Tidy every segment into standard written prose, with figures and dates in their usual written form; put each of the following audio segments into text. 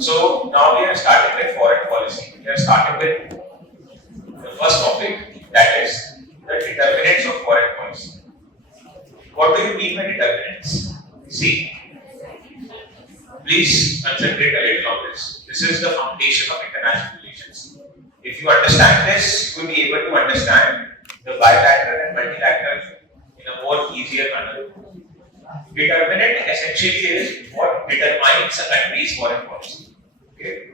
So now we are starting with foreign policy. We are starting with the first topic, that is the determinants of foreign policy. What do you mean by determinants? See, please concentrate a little on this. This is the foundation of international relations. If you understand this, you will be able to understand the bilateral and multilateral in a more easier manner. Determinant essentially is what determines a country's foreign policy. Okay?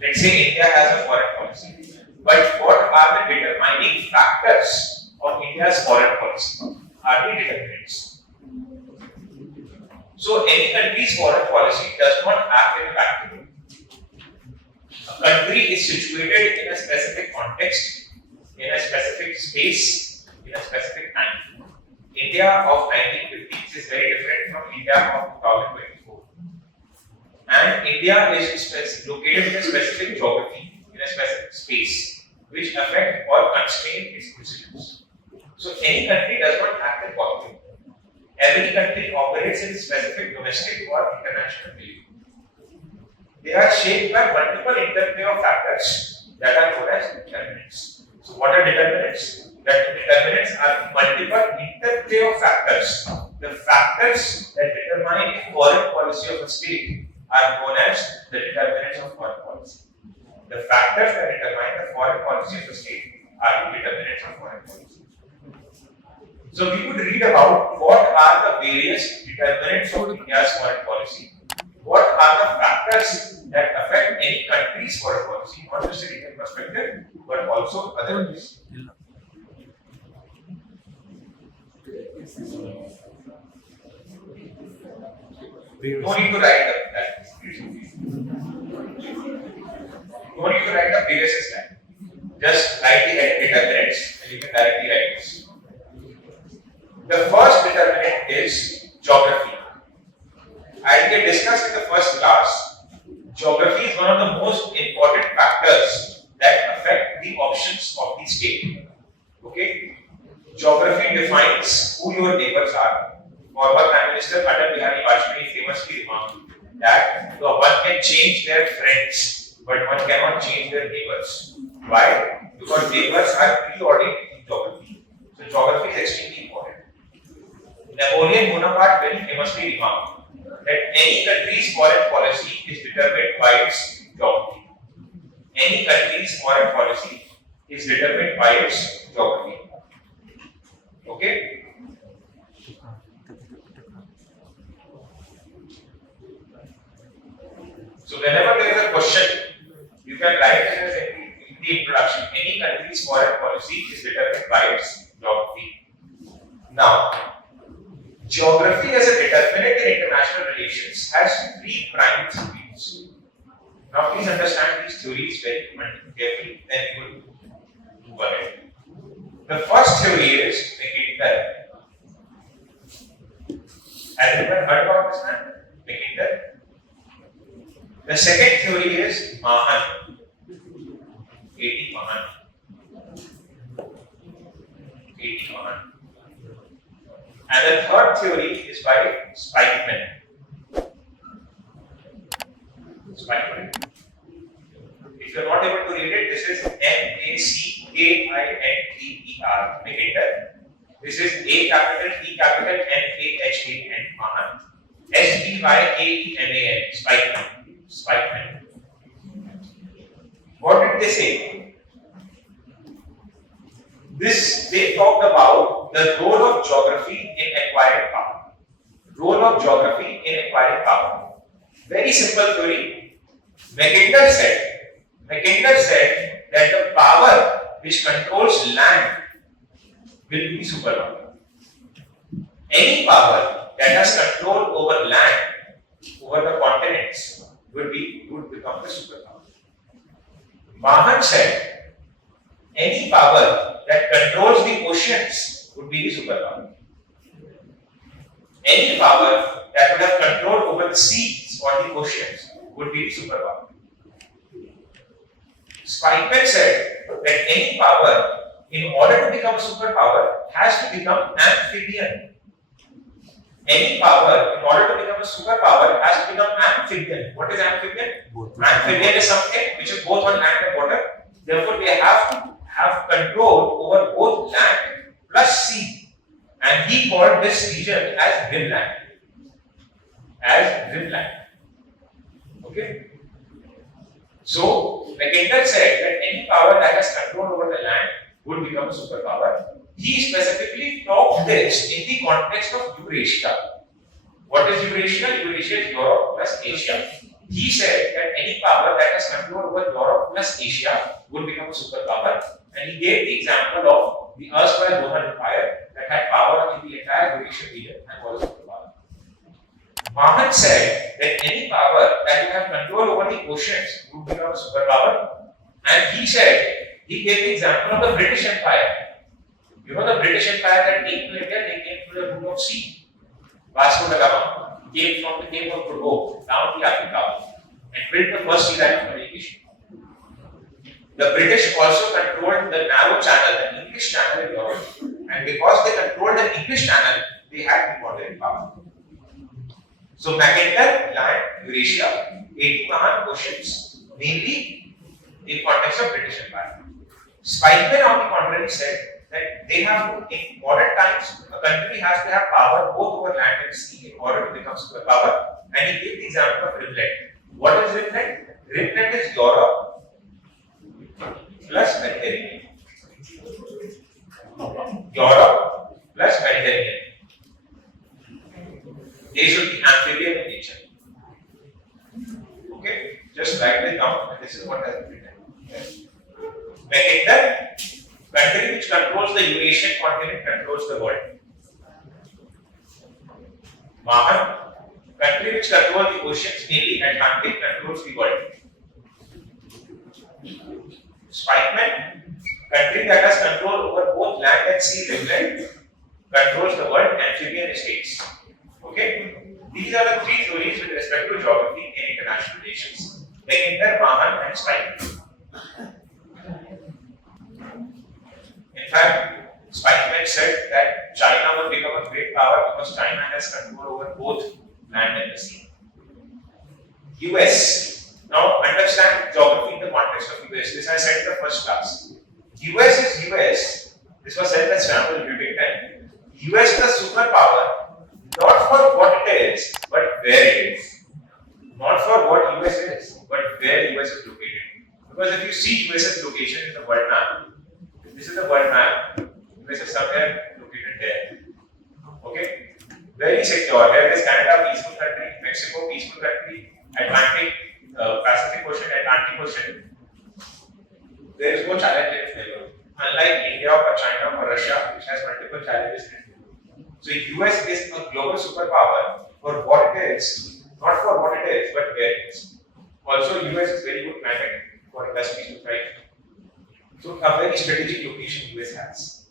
Let's say India has a foreign policy, but what are the determining factors of India's foreign policy? Are they determinants? So any country's foreign policy does not act in a vacuum. A country is situated in a specific context, in a specific space, in a specific time. India of 1950s is very different from India of 2024. And India is located in a specific geography, in a specific space, which affect or constrain its decisions. So any country does not act in vacuum. Every country operates in specific domestic or international milieu. They are shaped by multiple interplay of factors that are known as determinants. So what are determinants? That determinants are multiple interplay of factors. The factors that determine the foreign policy of a state are known as the determinants of foreign policy. The factors that determine the foreign policy of a state are the determinants of foreign policy. So we would read about what are the various determinants of India's foreign policy. What are the factors that affect any country's foreign policy, not just in Indian perspective, but also other ways. No need to write that. No need to write the previous slide. Just write the head determinants and you can directly write this. The first determinant is geography. As we discussed in the first class, geography is one of the most important factors that affect the options of the state. Okay? Geography defines who your neighbors are. Former Prime Minister Atal Bihari Vajpayee famously remarked that one can change their friends, but one cannot change their neighbors. Why? Because neighbors are preordained in geography. So geography is extremely important. Napoleon Bonaparte very famously remarked that any country's foreign policy is determined by its geography. Any country's foreign policy is determined by its geography. Okay? So whenever there is a question, you can write it as in the introduction. Any country's foreign policy is determined by its geography. Now, geography as a determinant in international relations has three prime theories. Now please understand these theories very carefully, then we will move ahead. The first theory is Mackinder. Have you ever heard about this man? Mackinder. The second theory is Mahan. A.T. Mahan. A.T. Mahan. And the third theory is by Spikeman. Spikeman. If you are not able to read it, this is Mackinder. Mackinder. This is A capital, E capital, M-A-H-A-N. Mahan. S-P-Y-K-E-M-A-N. Spikeman. Spikeman. What did they say? They talked about the role of geography in acquiring power. Role of geography in acquiring power. Very simple theory. Mackinder said that the power which controls land will be superpower. Any power that has control over land, over the continents, would become the superpower. Mahan said any power that controls the oceans would be the superpower. Any power that would have control over the seas or the oceans would be the superpower. Spikeman said that any power, in order to become a superpower, has to become amphibian. Any power, in order to become a superpower, has to become amphibian. What is amphibian? Amphibian is something which is both on land and water. Therefore, they have to have control over both land plus sea. And he called this region as Greenland. As Greenland. Okay? So, McIntyre said that any power that has control over the land would become a superpower. He specifically talked this in the context of Eurasia. What is Eurasia? Eurasia is Europe plus Asia. He said that any power that has control over Europe plus Asia would become a superpower. And he gave the example of the erstwhile Roman Empire that had power in the entire Eurasian region and was a superpower. Mahan said that any power that you have control over the oceans would become a superpower. And he said, he gave the example of the British Empire. You know the British Empire that came to India, they came through the route of sea. Vasco da Gama came from the Cape of Good Hope down to Africa and built the first sea line of communication. The British also controlled the narrow channel, the English channel in Europe. And because they controlled the English channel, they had important power. So McIntyre land Eurasia, 80 Mahan oceans, mainly in context of British Empire. Spikeman, on the contrary, said that they have to, in modern times, a country has to have power both over land and sea in order to become superpower. And he gave the example of Rimland. What is Rimland? Rimland is Europe plus Mediterranean. Europe plus Mediterranean. They should be amphibian in nature. Okay? Just write it down, and this is what has been written. McIntyre, country which controls the Eurasian continent controls the world. Mahan, country which controls the oceans, mainly Atlantic, controls the world. Spikeman, country that has control over both land and sea, Rimland, controls the world, amphibian states. Okay? These are the three theories with respect to geography and international relations. McIntyre, Mahan, and Spikeman. In fact, Spikeman said that China will become a great power because China has control over both land and the sea. US. Now understand geography in the context of US. This I said in the first class. US is US. This was said by Samuel Huntington. US is a superpower, not for what it is, but where it is. Not for what US is, but where US is located. Because if you see US's location in the world map, this is the world map. US is somewhere located there. Okay? Very secure. There is Canada, peaceful country, Mexico, peaceful country, Atlantic, Pacific Ocean, Atlantic Ocean. There is no challenge in its neighborhood. Unlike India or China or Russia, which has multiple challenges in it. So US is a global superpower for what it is, not for what it is, but where it is. Also, US is very good climate for industries to thrive. So a very strategic location US has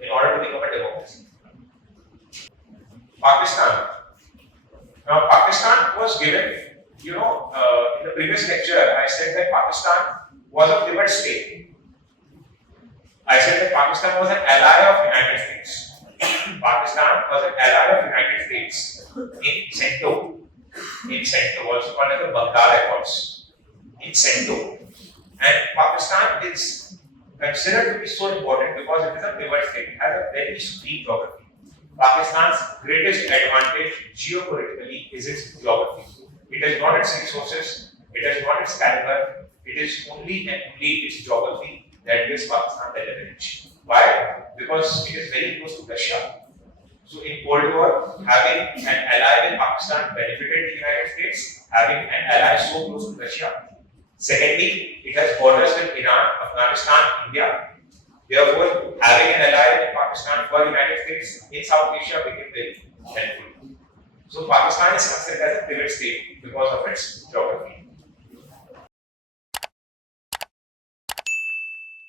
in order to become a democracy. Pakistan. Now Pakistan was given, in the previous lecture I said that Pakistan was a pivot state. I said that Pakistan was an ally of United States. Pakistan was an ally of United States in CENTO. In CENTO, also called as the Baghdad Accords. In CENTO. And Pakistan is considered to be so important because it is a pivot state. It has a very supreme geography. Pakistan's greatest advantage geopolitically is its geography. It is not its resources, it is not its caliber, it is only and only its geography that gives Pakistan the leverage. Why? Because it is very close to Russia. So in Cold War, having an ally in Pakistan benefited the United States, having an ally so close to Russia. Secondly, it has borders with Iran, Afghanistan, India. Therefore, having an ally in Pakistan for the United States in South Asia became very helpful. So Pakistan is considered as a pivot state because of its geography.